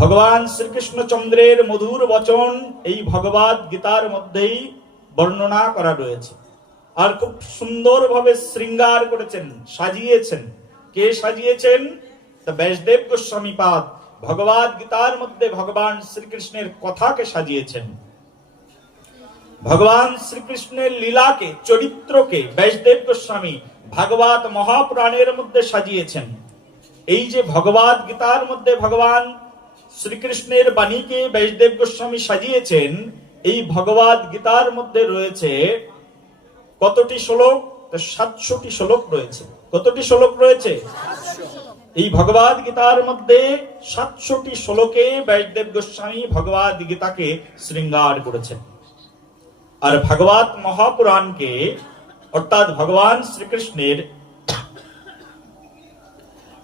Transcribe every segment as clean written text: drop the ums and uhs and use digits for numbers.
ভগবান শ্রীকৃষ্ণচন্দ্রের মধুর বচন এই ভগবদ গীতার মধ্যেই বর্ণনা করা রয়েছে। আর খুব সুন্দরভাবে শৃঙ্গার করেছেন, সাজিয়েছেন। কে সাজিয়েছেন? ব্যাসদেব গোস্বামী পাদ ভগবদ গীতার মধ্যে ভগবান শ্রীকৃষ্ণের কথাকে সাজিয়েছেন। ভগবান শ্রীকৃষ্ণের লীলাকে, চরিত্রকে ব্যাসদেব গোস্বামী ভাগবত মহাপুরাণের মধ্যে সাজিয়েছেন। এই যে ভগবদ গীতার মধ্যে ভগবান শ্রীকৃষ্ণের বাণীকে ব্যাসদেব গোস্বামী সাজিয়েছেন, এই ভগবদ গীতার মধ্যে রয়েছে কতটি শ্লোক? 700টি শ্লোক রয়েছে। কতটি শ্লোক রয়েছে? এই ভগবদ গীতার মধ্যে 700টি শ্লোকে ব্যাসদেব গোস্বামী ভগবদ গীতাকে শৃঙ্গার করেছেন। আর ভাগবত মহাপুরাণকে, অর্থাৎ ভগবান শ্রীকৃষ্ণের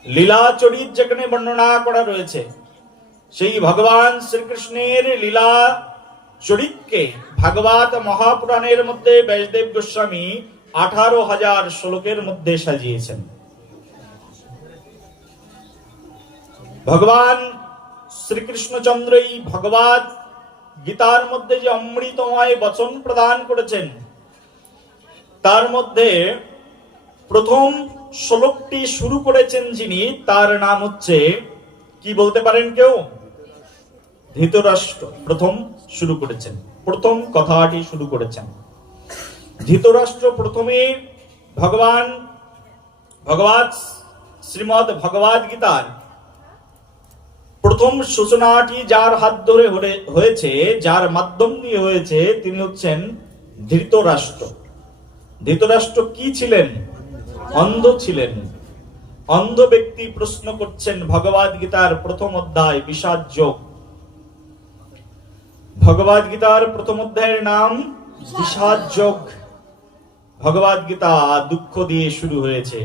লীলা চরিত যেখানে বর্ণনা করা রয়েছে, সেই ভগবান শ্রীকৃষ্ণের লীলা চরিতকে ভাগবত মহাপুরাণের মধ্যে ব্যাসদেব গোস্বামী 18,000 শ্লোকের মধ্যে সাজিয়েছেন। ভগবান শ্রীকৃষ্ণচন্দ্র এই ভগবত গীতার মধ্যে যে অমৃতময় বচন প্রদান করেছেন, তার মধ্যে প্রথম শ্লোকটি শুরু করেছেন যিনি, তার নাম হচ্ছে, কি বলতে পারেন কেউ? ধৃতরাষ্ট্র প্রথম শুরু করেছেন, প্রথম কথাটি শুরু করেছেন ধৃতরাষ্ট্র। প্রথমে শ্রীমদ ভগবদ গীতার প্রথম সূচনাটি যার হাত ধরে হয়েছে, যার মাধ্যম দিয়ে হয়েছে, তিনি হচ্ছেন ধৃতরাষ্ট্র। ধৃতরাষ্ট্র কি ছিলেন? অন্ধ ছিলেন। অন্ধ ব্যক্তি প্রশ্ন করছেন ভগবদ গীতার প্রথম অধ্যায় বিষাদ যোগ। ভগবদ গীতার প্রথম অধ্যায়ের নাম বিষাদ যোগ। ভগবদ গীতা দুঃখ দিয়ে শুরু হয়েছে।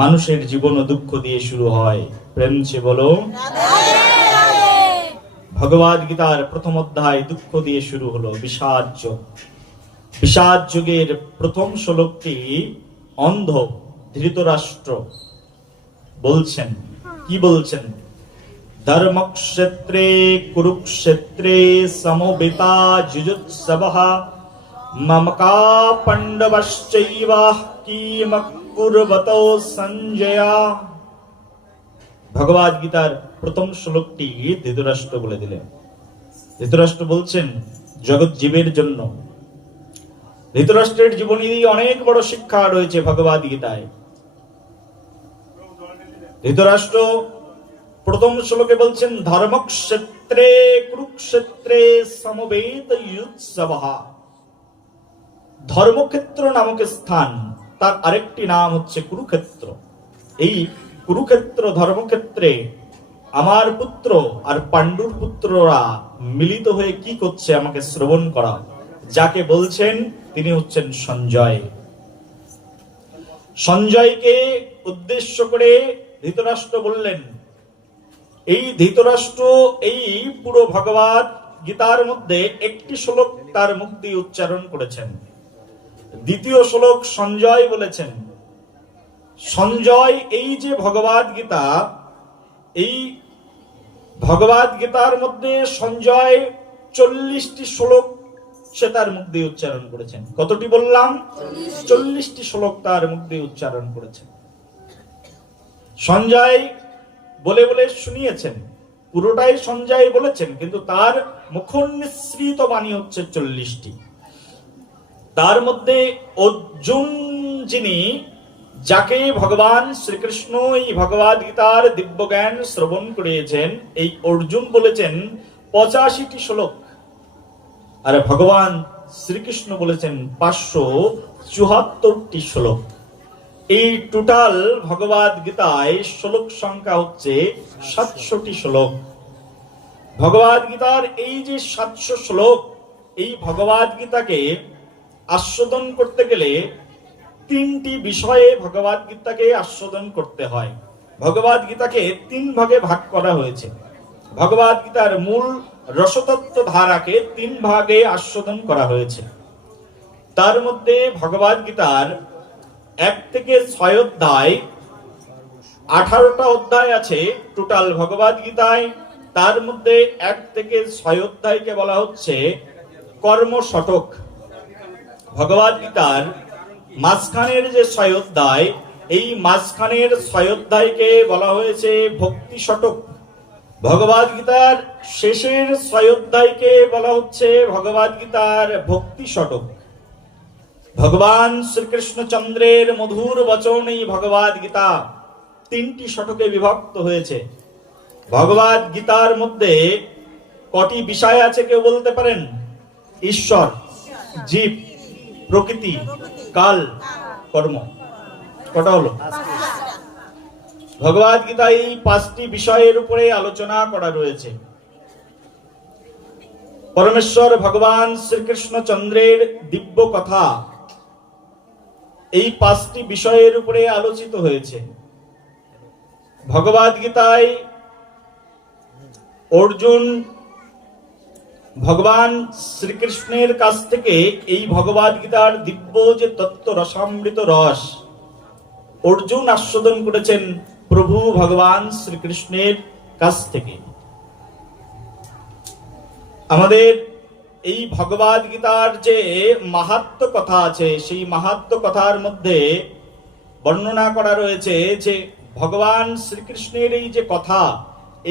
মানুষের জীবনও দুঃখ দিয়ে শুরু হয়। প্রেম সে বলো। ভগবদ গীতার প্রথম অধ্যায় দুঃখ দিয়ে শুরু হলো, বিষাদ যোগ। বিষাদ যুগের প্রথম শ্লোকটি অন্ধ ধৃতরাষ্ট্র বলছেন। কি বলছেন? ধর্মক্ষেত্রে কুরুক্ষেত্রে সমবেতা যুযুৎসবঃ মমকা পাণ্ডবশ্চৈব কিম কুর্বতো সঞ্জয়া। ভগবদ গীতার প্রথম শ্লোকটি ধৃতরাষ্ট্র বলে দিলেন। ধৃতরাষ্ট্র বলছেন জগৎ জীবের জন্য। ধৃতরাষ্ট্রের জীবনী অনেক বড় শিক্ষা রয়েছে ভগবদ গীতায়। ধৃতরাষ্ট্র প্রথম শ্লোকে বলছেন ধর্মক্ষেত্রে কুরুক্ষেত্রে সমবেত যুৎসবঃ। ধর্মক্ষেত্র নামক স্থান, তার আরেকটি নাম হচ্ছে কুরুক্ষেত্র। এই কুরুক্ষেত্র ধর্মক্ষেত্রে আমার পুত্র আর পাণ্ডুর পুত্ররা মিলিত হয়ে কি করছে আমাকে শ্রবণ করা। যাকে বলছেন তিনি হচ্ছেন সঞ্জয়। সঞ্জয়কে উদ্দেশ্য করে ধৃতরাষ্ট্র বললেন। এই ধৃতরাষ্ট্র এই পুরো ভগবদ গীতার মধ্যে একটি শ্লোক তার মুখ দিয়ে উচ্চারণ করেছেন। দ্বিতীয় শ্লোক সঞ্জয় বলেছেন। সঞ্জয় এই যে ভগবদ গীতা, এই ভগবদ গীতার মধ্যে সঞ্জয় 40টি শ্লোক সে তার মুখ দিয়ে উচ্চারণ করেছেন। কতটি বললাম? 40টি শ্লোক তার মুখ দিয়ে উচ্চারণ করেছেন। সঞ্জয় বলে বলে শুনিয়েছেন, পুরোটাই সঞ্জয় বলেছেন, কিন্তু তার মুখনিসৃত বাণী হচ্ছে 40টি। তার মধ্যে অর্জুন যিনি, যাকে ভগবান শ্রীকৃষ্ণ এই ভগবদ গীতার দিব্য জ্ঞান শ্রবণ করিয়েছেন, এই অর্জুন বলেছেন 85টি শ্লোক। আর ভগবান শ্রীকৃষ্ণ বলেছেন 574টি শ্লোক। এই টোটাল ভগবদ গীতায় শ্লোক সংখ্যা হচ্ছে 700টি শ্লোক। ভগবদ গীতার এই যে 700 শ্লোক, এই ভগবদ গীতাকে আস্বাদন করতে গেলে 3টি বিষয়ে ভগবদ গীতাকে আস্বাদন করতে হয়। ভগবদ গীতাকে 3 ভাগে ভাগ করা হয়েছে। ভগবদ গীতার মূল রসতত্ত্ব ধারাকে 3 ভাগে আস্বাদন করা হয়েছে। তার মধ্যে ভগবদ গীতার 1 থেকে 6 অধ্যায়, 18টা অধ্যায় আছে টোটাল ভগবদ গীতায়। তার মধ্যে 1 থেকে 6 অধ্যায়কে বলা হচ্ছে কর্ম শতক। ভগবদ গীতার মাঝখানের যে 6 অধ্যায়, এই মাঝখানের 6 অধ্যায়কে বলা হয়েছে ভক্তি শতক। ভগবদ গীতার শেষের 6 অধ্যায়কে বলা হচ্ছে ভগবদ গীতার ভক্তি শতক। ভগবান শ্রীকৃষ্ণচন্দ্রের মধুর বচন এই ভগবদ গীতা 3টি শতকে বিভক্ত হয়েছে। ভগবদ গীতার মধ্যে কটি বিষয় আছে কেউ বলতে পারেন? ঈশ্বর, জীব, প্রকৃতি, কাল, কর্ম। কটা হলো? ভগবদ গীতায় এই 5টি বিষয়ের উপরে আলোচনা করা রয়েছে। পরমেশ্বর ভগবান শ্রীকৃষ্ণচন্দ্রের দিব্য কথা এই 5টি বিষয়ের উপরে আলোচিত হয়েছে। ভগবদ গীতায় অর্জুন ভগবান শ্রীকৃষ্ণের কাছ থেকে এই ভগবদ গীতার দিব্য যে তত্ত্ব রসামৃত রস অর্জুন আস্বাদন করেছেন প্রভু ভগবান শ্রীকৃষ্ণের কাছ থেকে। আমাদের এই ভগবদ গীতার যে মাহাত্ম্য কথা আছে, সেই মাহাত্ম্য কথার মধ্যে বর্ণনা করা রয়েছে যে ভগবান শ্রীকৃষ্ণের এই যে কথা,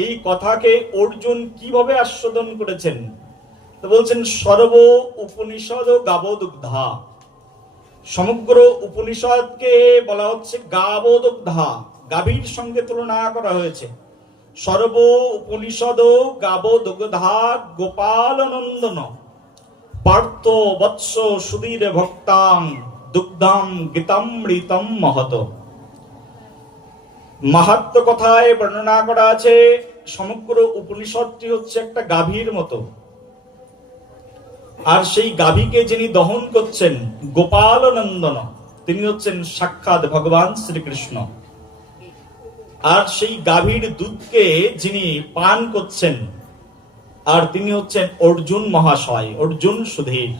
এই কথাকে অর্জুন কিভাবে আস্বাদন করেছেন। তো বলছেন সর্ব উপনিষদ গাবদুগ্ধা। সমগ্র উপনিষদকে বলা হচ্ছে গাবদুগ্ধা, গাভীর সঙ্গে তুলনা করা হয়েছে। সর্ব উপনিষদ গাবদুগ্ধা গোপাল নন্দন পার্থ বৎস সুধীর ভক্তাং দুগ্ধাম গীতামৃতম মহত। মাহাত্ম্য কথায় বর্ণনা করা আছে সমগ্র উপনিষদটি হচ্ছে একটা গাভীর মতো, আর সেই গাভীকে যিনি দহন করছেন গোপাল নন্দন, তিনি হচ্ছেন সাক্ষাৎ ভগবান শ্রীকৃষ্ণ। আর সেই গাভীর দুধকে যিনি পান করছেন, আর তিনি হচ্ছেন অর্জুন মহাশয়, অর্জুন সুধীর।